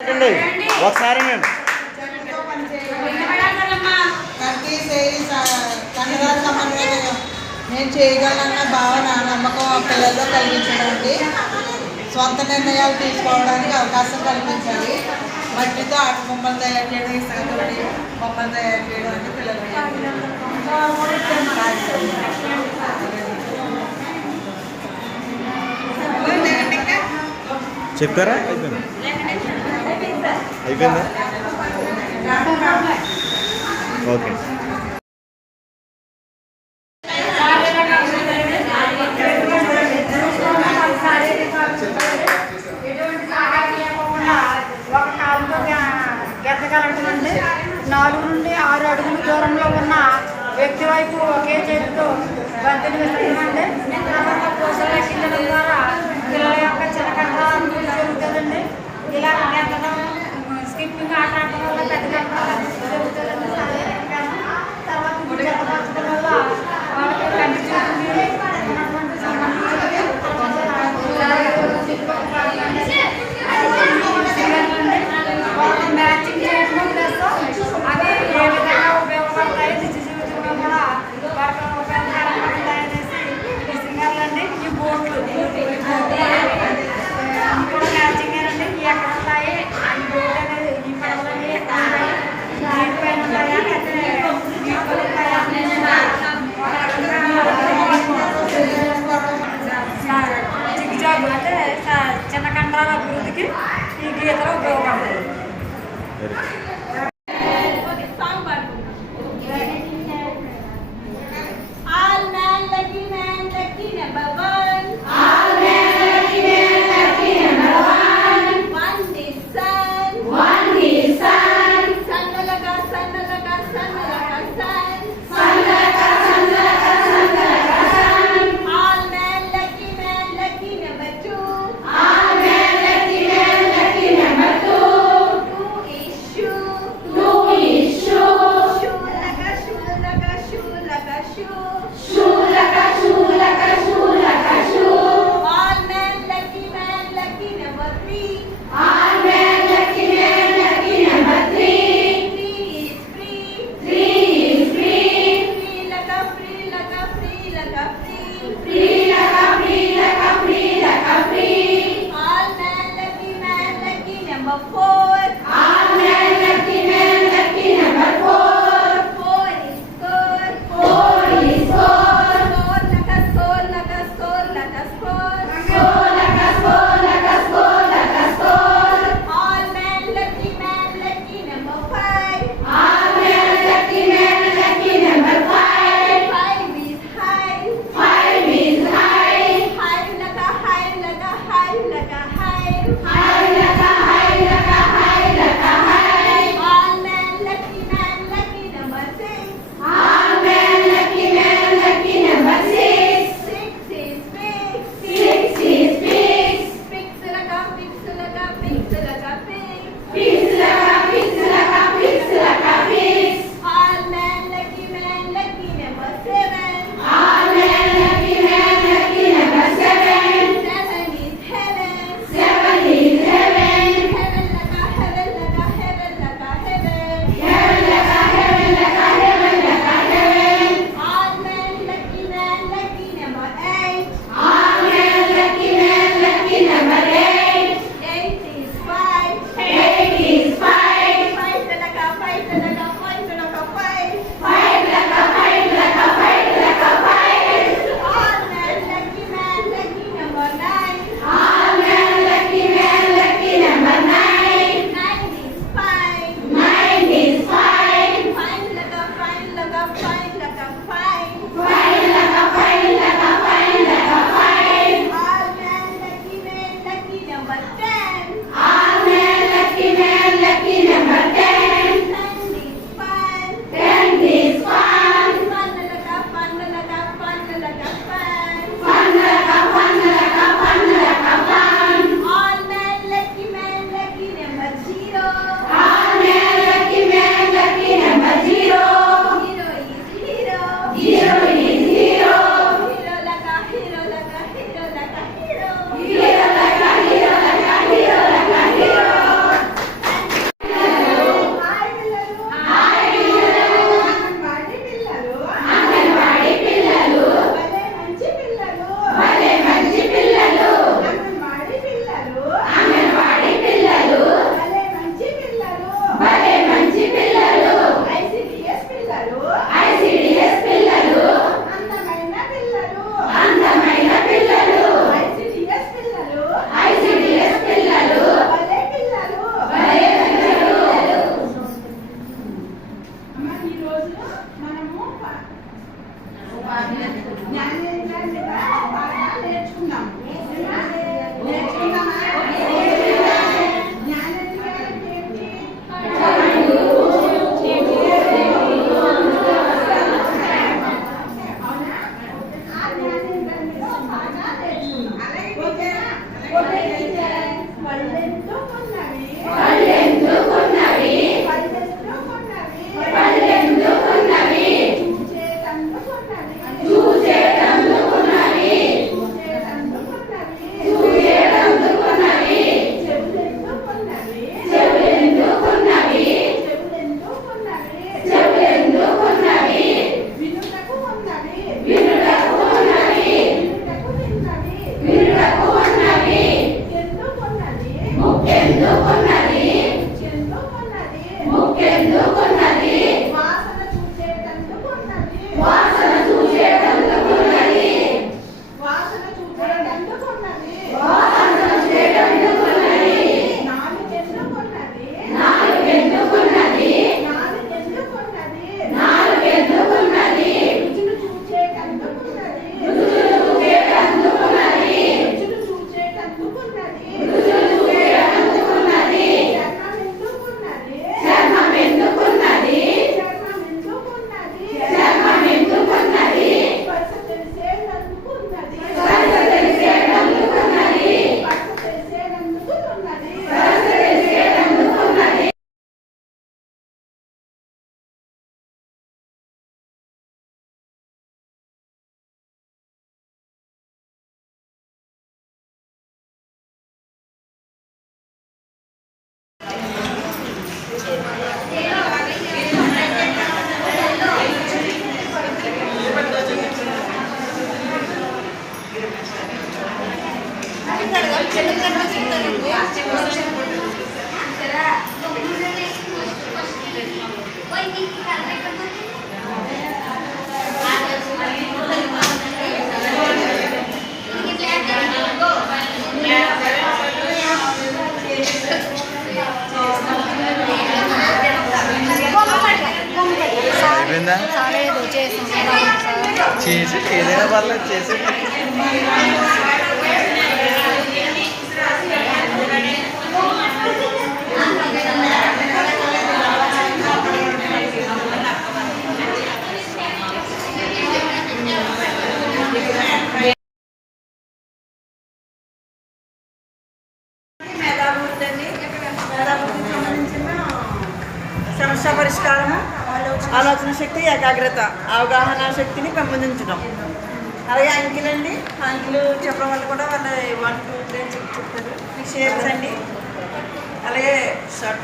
ఒకసారి మేము నేను చేయగలనన్న భావన నమ్మకం పిల్లల్లో కలిగించడానికి సొంత నిర్ణయాలు తీసుకోవడానికి అవకాశం కల్పించాలి. మట్టితో ఆట బొమ్మలు తయారు చేయడం, ఇసుకతోటి బొమ్మలు తయారు చేయడం అంటే పిల్లలు చెప్పారా? అయిపోయిందా? ఓకే. ఒక కాలుతో గెత్తగలంటే 4 నుండి 6 అడుగుల దూరంలో ఉన్న వ్యక్తి వైపు ఒకే చేతితో బంతిని విసరమంటే పోషణ కిందడం ద్వారా పిల్లల యొక్క చిన్నకంఠాలను జరుగుతుందండి. ఇలా గెత్తడం స్కిప్పింగ్ ఆట ఆడటం వల్ల పెద్ద జరుగుతుందండి. తర్వాత జతపరచడం వల్ల వాళ్ళకి కంటి చూపుని ఉన్నటువంటి మ్యాచింగ్ చేయడం ప్లస్ అవి ఏ విధంగా ఉపయోగపడతాయి, నిజ జీవితంలో కూడా వాటికి ఉపయోగకరంగా ఉంటాయనేసి ఈ సింగర్లండి. ఈ బోట్లు కూడా మ్యాచింగ్ అండి. ఎక్కడ ఉంటాయి ఈ బోట్ అనేది, ఈ పడవలన్నీ ఎక్కడ ఉంటాయి, దీనిపైన ఉంటాయా లేకపోతే దీనిపై ఉంటాయా జిగ్జాగ్ అంటే చిన్న కండరాల అభివృద్ధికి ఈ గీతలు ఉపయోగపడతాయి. చేసి ఏదైనా పర్లేదు చేసి సమస్య పరిష్కారము, ఆలోచన శక్తి, ఏకాగ్రత, అవగాహన శక్తిని పెంపొందించడం. అలాగే అంకెలండి, అంకెలు చెప్పడం వల్ల కూడా వాళ్ళ 1 2 3 అని చెప్తారు. షేప్స్ అండి, అలాగే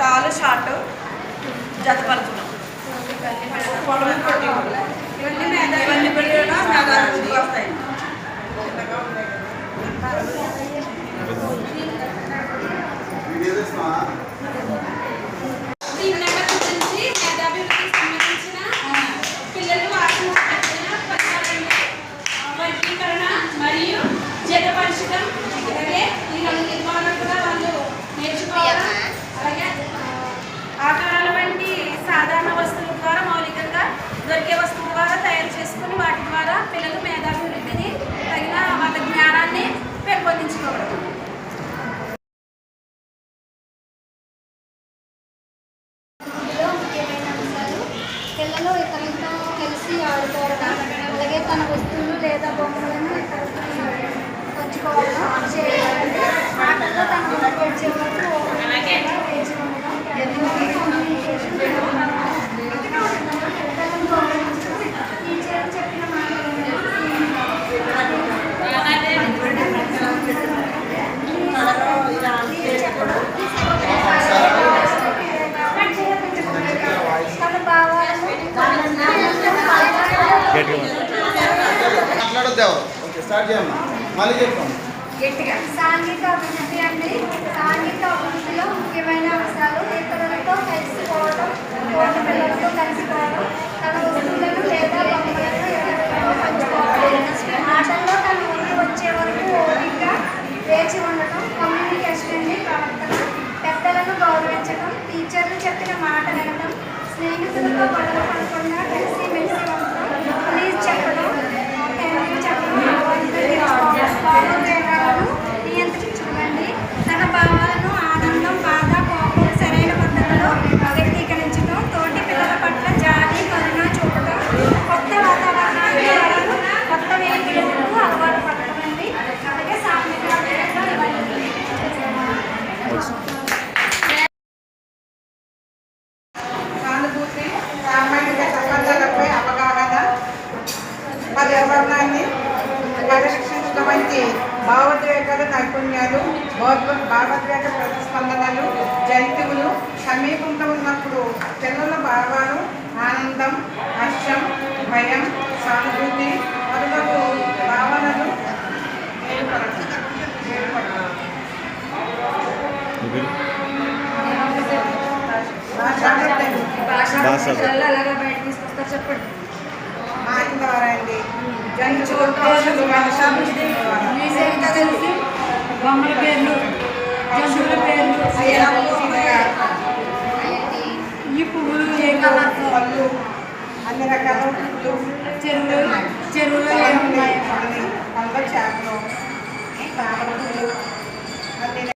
టాలు షార్ట్ జతపరచడం, ఇవన్నీ మేధావులకు వస్తాయి. మరియు జతపరచడం, అలాగే ఈ రంగు నిర్మాణం కూడా వాళ్ళు నేర్చుకోవాలి. అలాగే ఆకారాల వంటి సాధారణ వస్తువుల ద్వారా మౌలికంగా దొరికే వస్తువుల ద్వారా తయారు చేసుకుని వాటి ద్వారా పిల్లలు మేధాభివృద్ధిని తగిన వాళ్ళ జ్ఞానాన్ని పెంపొందించుకోవడం. ముఖ్యమైన అంశాలు పిల్లలు ఇతరులతో కలిసి ఆడుకోవడం, అలాగే తన వస్తువులు లేదా బొమ్మలను ఇతరులతో పంచుకోవడం చేయాలి. ఆటల్లో తన ముందుకు వచ్చే వరకు వేచి ఉండడం, కమ్యూనికేషన్ టీచర్ చెప్పిన తన భావాలను మాట్లాడద్దావు. ఓకే, స్టార్ట్ చేయమ్మా. మళ్ళీ చెప్తాం. సాంఘిక అభివృద్ధి అండి. సాంఘిక అభివృద్ధిలో ముఖ్యమైన అంశాలు ఇతరులతో కలిసిపోవడం, తోటి పిల్లలతో కలిసిపోవడం, తన వస్తువులను లేదా బొమ్మలను ఇతరులతో పంచుకోవడం, ఆటల్లో తన ముందు వచ్చే వరకు ఓపికగా వేచి ఉండటం, కమ్యూనికేషన్ అండి, ప్రవర్తన, పెద్దలను గౌరవించడం, టీచర్లు చెప్పిన మాట వినడం, స్నేహితులతో గొడవ పడకుండా కలిసి మెలిసి ఉండడం, ప్లీజ్ చెప్పడం, భావోద్వేగాలను నియంత్రించుకోండి. తన భావాలను ఆనందం, బాధ, కోపం సరైన పద్ధతిలో వ్యక్తీకరించడం, తోటి పిల్లల పట్ల జాలి, కరుణ చూపడం, కొత్త వాతావరణానికి కొత్త వేదికలకు అలవాటు పడటం అండి. అలాగే సాంఘిక భావోద్వేగ ప్రతిస్పందనలు, జంతువులు సమీపంలో ఉన్నప్పుడు పిల్లల భావాలు ఆనందం, హర్షం, భయం, సానుభూతి మొదలగు భావనలు అలాగా బయట తీసుకొస్తారు చెప్పండి. మాట ద్వారా అండి జంతువులు తెలిసి బొమ్మల పేర్లు, జంతువుల పేర్లు, ఈ పువ్వులు ఏ కలర్, పళ్ళు, అన్ని రకాల పువ్వులు, చెరువులో ఏమున్నాయి, పండ్ల చేపలు, తామర పువ్వులు అన్ని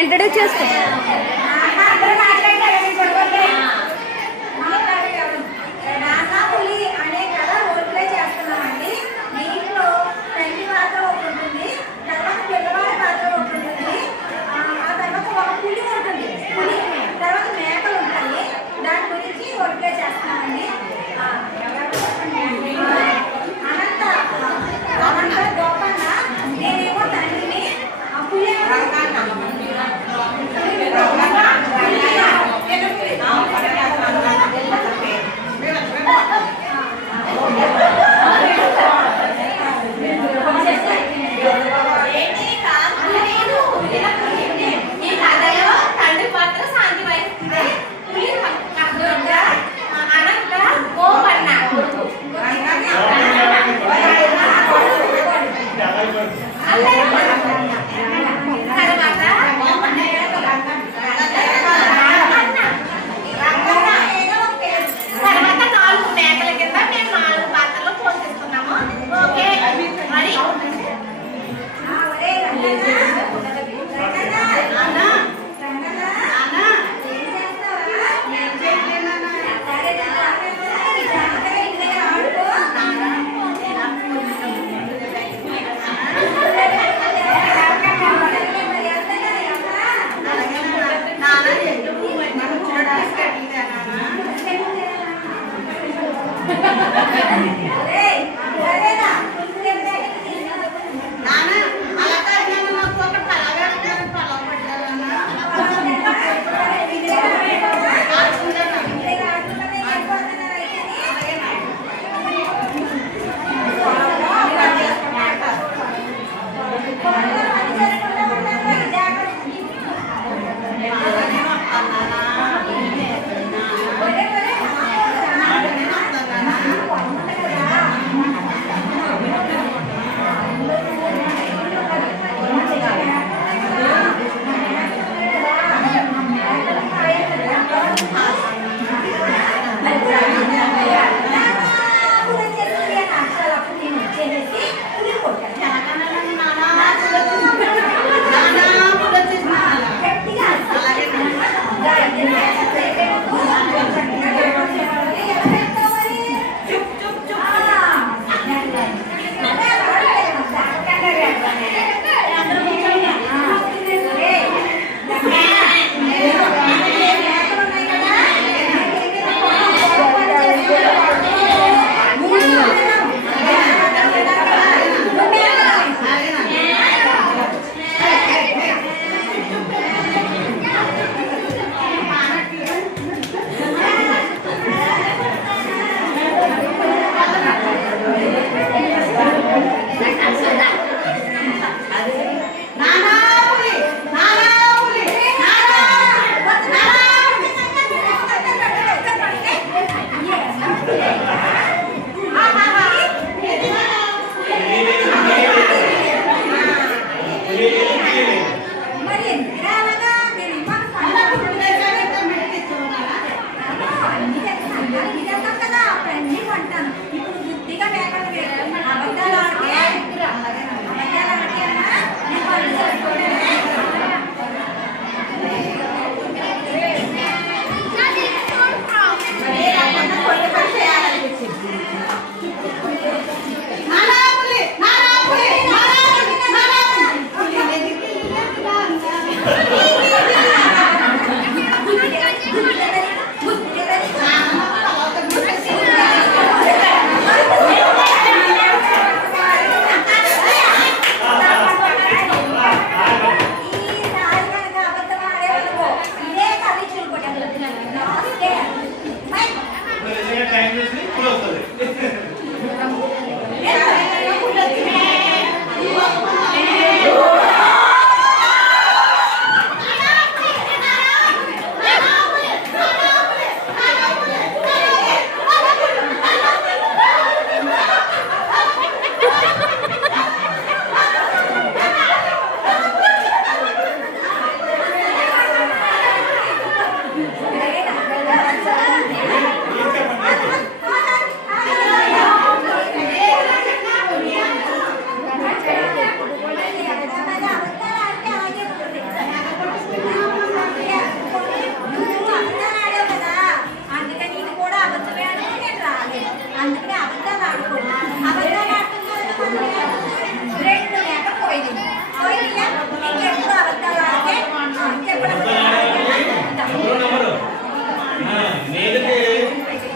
ఇంట్రడ్యూస్ చేసుకో. అనే కథ రోల్ ప్లే చేస్తున్నామండి. దీంట్లో తల్లి పాత్ర ఒకటి ఉంటుంది, తర్వాత పిల్లవాడి పాత్ర ఒకటి ఉంటుంది, ఆ తర్వాత ఒక పులి ఉంటుంది, తర్వాత మేకలు ఉంటాయి. దాని గురించి రోల్ ప్లే చేస్తున్నామండి. అనంత గోపన్న, నేనేమో తండ్రిని, పులి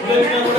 దొరికిన